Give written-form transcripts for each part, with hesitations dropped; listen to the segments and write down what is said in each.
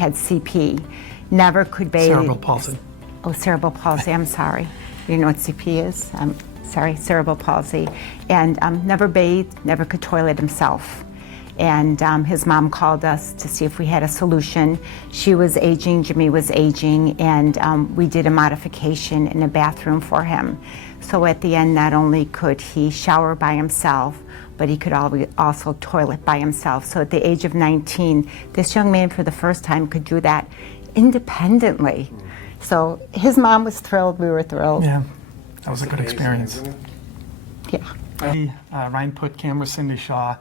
had CP, never could bathe. Cerebral palsy. Oh, cerebral palsy, I'm sorry. You know what CP is? Sorry, cerebral palsy. And never bathed, never could toilet himself. And his mom called us to see if we had a solution. She was aging, Jimmy was aging, and we did a modification in a bathroom for him. So at the end, not only could he shower by himself, but he could also toilet by himself. So at the age of 19, this young man for the first time could do that independently. So his mom was thrilled, we were thrilled. Yeah, that was a good experience. Yeah. Rein Puttkammer, Cindy Shaw.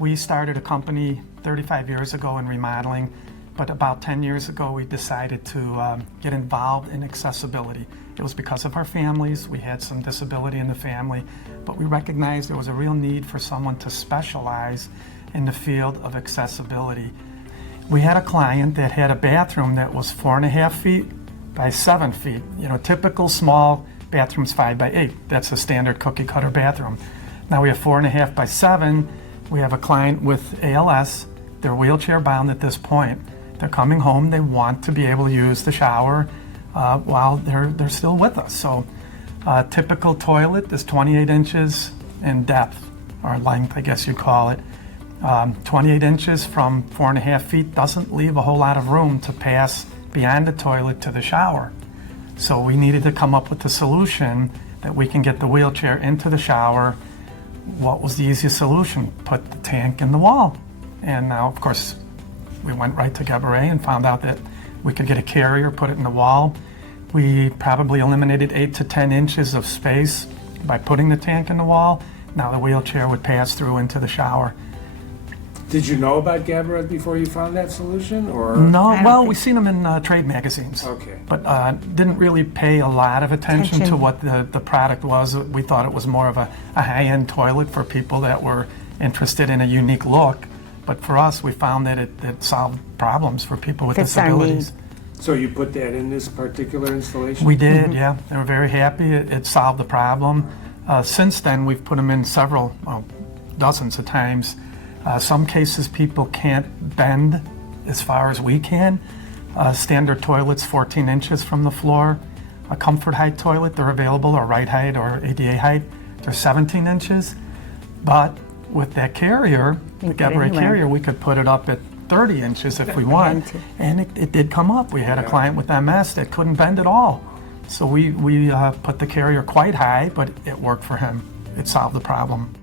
We started a company 35 years ago in remodeling, but about 10 years ago we decided to get involved in accessibility. It was because of our families. We had some disability in the family, but we recognized there was a real need for someone to specialize in the field of accessibility. We had a client that had a bathroom that was 4.5 feet by 7 feet. You know, typical small bathrooms 5 by 8. That's a standard cookie cutter bathroom. Now we have 4.5 by 7. We have a client with ALS. They're wheelchair bound at this point. They're coming home. They want to be able to use the shower while they're still with us. So typical toilet is 28 inches in depth, or length, I guess you'd call it. 28 inches from 4.5 feet doesn't leave a whole lot of room to pass beyond the toilet to the shower. So we needed to come up with a solution that we can get the wheelchair into the shower. What was the easiest solution? Put the tank in the wall. And now, of course, we went right to Geberit and found out that we could get a carrier, put it in the wall. We probably eliminated 8 to 10 inches of space by putting the tank in the wall. Now the wheelchair would pass through into the shower. Did you know about Geberit before you found that solution, or? No, well, we seen them in trade magazines. Okay. But didn't really pay a lot of attention to what the product was. We thought it was more of a high-end toilet for people that were interested in a unique look. But for us, we found that it solved problems for people with disabilities. So you put that in this particular installation? We did, yeah. They were very happy. It solved the problem. Since then, we've put them in several, dozens of times. Some cases people can't bend as far as we can. Standard toilets 14 inches from the floor. A comfort height toilet, they're available, or right height or ADA height, they're 17 inches. But with that carrier, the Geberit carrier, we could put it up at 30 inches if we want. And it did come up. We had a client with MS that couldn't bend at all. So we put the carrier quite high, but it worked for him. It solved the problem.